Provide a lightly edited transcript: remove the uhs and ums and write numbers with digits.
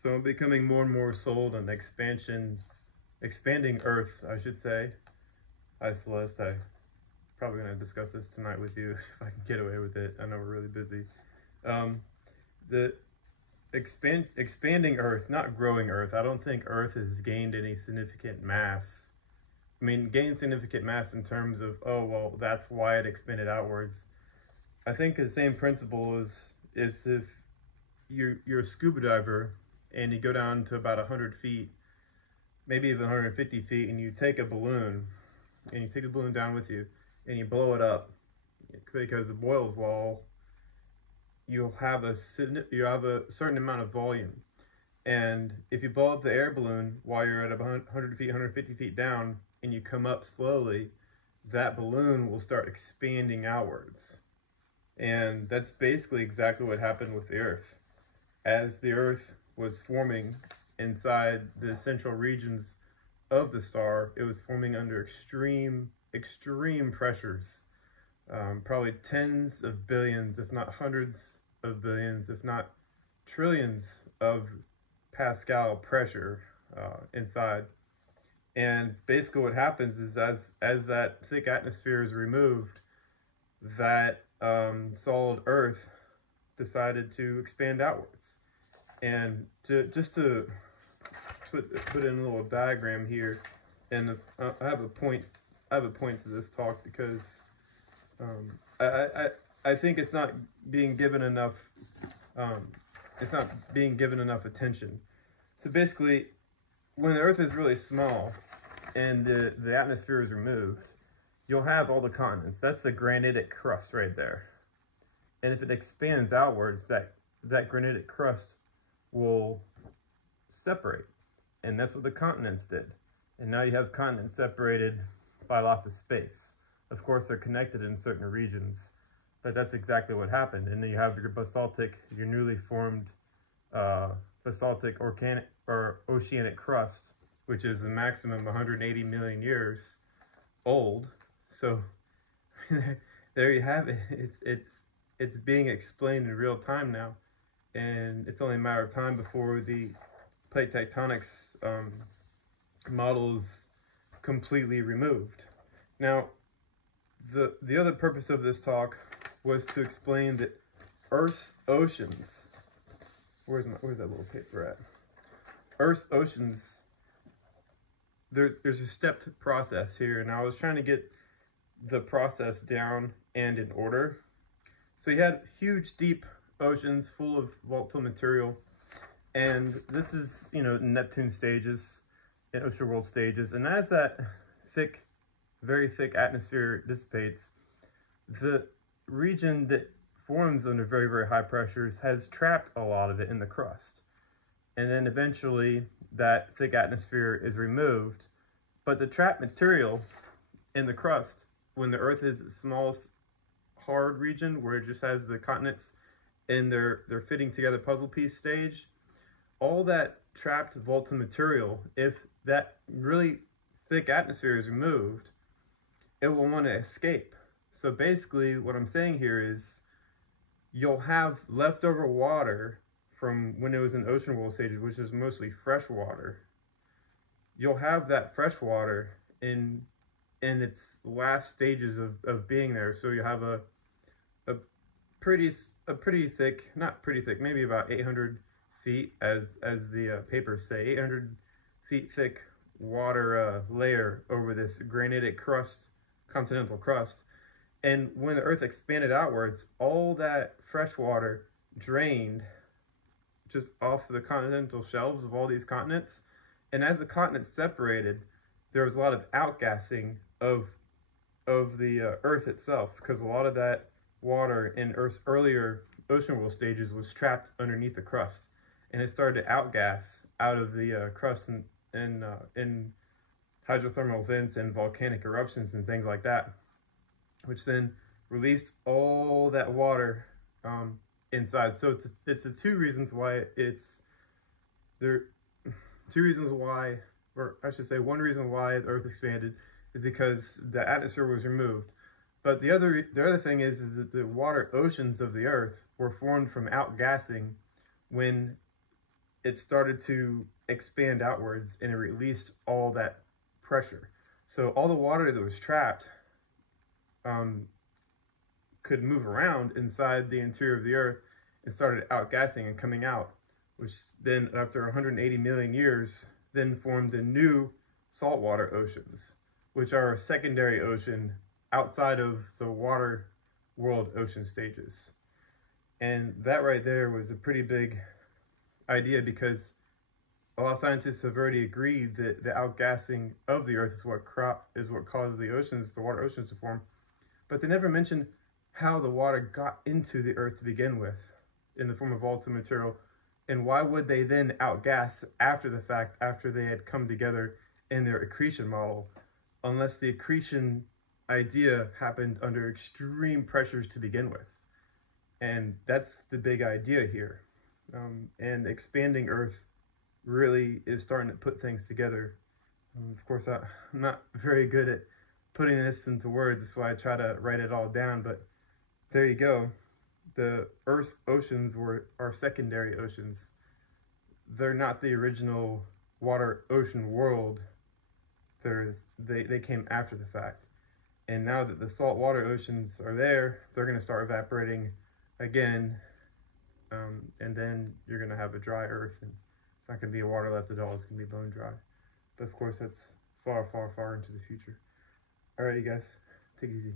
So I'm becoming more and more sold on expanding Earth, I should say. Hi Celeste, I probably gonna discuss this tonight with you if I can get away with it. I know we're really busy. Um, the expanding Earth, not growing Earth. I don't think Earth has gained any significant mass. I mean, gained significant mass in terms of, oh well, that's why it expanded outwards. I think the same principle is if you're a scuba diver and you go down to about 100 feet, maybe even 150 feet, and you take a balloon and you take the balloon down with you and you blow it up because of Boyle's law, you'll have a certain amount of volume. And if you blow up the air balloon while you're at 100 feet, 150 feet down, and you come up slowly, that balloon will start expanding outwards. And that's basically exactly what happened with the Earth. As the Earth was forming inside the central regions of the star, it was forming under extreme pressures. Probably tens of billions, if not hundreds of billions, if not trillions of Pascal pressure inside. And basically what happens is as that thick atmosphere is removed, that solid Earth decided to expand outwards. And to put in a little diagram here, and I have a point to this talk because I think it's not being given enough attention. So basically, when the Earth is really small and the atmosphere is removed, you'll have all the continents. That's the granitic crust right there. And if it expands outwards, that granitic crust will separate. And that's what the continents did. And now you have continents separated by lots of space. Of course, they're connected in certain regions, but that's exactly what happened. And then you have your newly formed basaltic or oceanic crust, which is a maximum 180 million years old. So there you have it. It's being explained in real time now, and it's only a matter of time before the plate tectonics model is completely removed. Now, the other purpose of this talk was to explain that Earth's oceans. Where's that little paper at? Earth's oceans. There's a stepped process here, and I was trying to get the process down and in order. So you had huge, deep oceans full of volatile material, and this is, Neptune stages and ocean world stages. And as that very thick atmosphere dissipates, the region that forms under very, very high pressures has trapped a lot of it in the crust. And then eventually that thick atmosphere is removed, but the trapped material in the crust, when the Earth is the smallest hard region where it just has the continents in their fitting together puzzle piece stage, all that trapped volatile material, if that really thick atmosphere is removed, it will want to escape. So basically what I'm saying here is you'll have leftover water from when it was in ocean world stages, which is mostly fresh water. You'll have that fresh water in its last stages of being there. So you have a pretty thick, not pretty thick, maybe about 800 feet, as the papers say, 800 feet thick water layer over this granitic crust, continental crust. And when the Earth expanded outwards, all that fresh water drained just off the continental shelves of all these continents. And as the continents separated, there was a lot of outgassing of the Earth itself, because a lot of that water in Earth's earlier ocean world stages was trapped underneath the crust, and it started to outgas out of the crust in hydrothermal vents and volcanic eruptions and things like that, which then released all that water inside. So it's two reasons why or I should say one reason why the Earth expanded is because the atmosphere was removed. But the other thing is that the water oceans of the Earth were formed from outgassing when it started to expand outwards and it released all that pressure. So all the water that was trapped could move around inside the interior of the Earth and started outgassing and coming out, which then, after 180 million years, then formed the new saltwater oceans, which are a secondary ocean outside of the water world ocean stages. And that right there was a pretty big idea, because a lot of scientists have already agreed that the outgassing of the Earth is what caused the oceans, the water oceans, to form. But they never mentioned how the water got into the Earth to begin with in the form of volatile material, and why would they then outgas after the fact, after they had come together in their accretion model, unless the accretion idea happened under extreme pressures to begin with. And that's the big idea here. And expanding Earth really is starting to put things together. Of course, I'm not very good at putting this into words, that's why I try to write it all down, but there you go. The Earth's oceans are secondary oceans. They're not the original water ocean world. They came after the fact. And now that the saltwater oceans are there, they're going to start evaporating again, and then you're going to have a dry Earth, and it's not going to be water left at all. It's going to be bone dry. But of course, that's far, far, far into the future. All right, you guys, take it easy.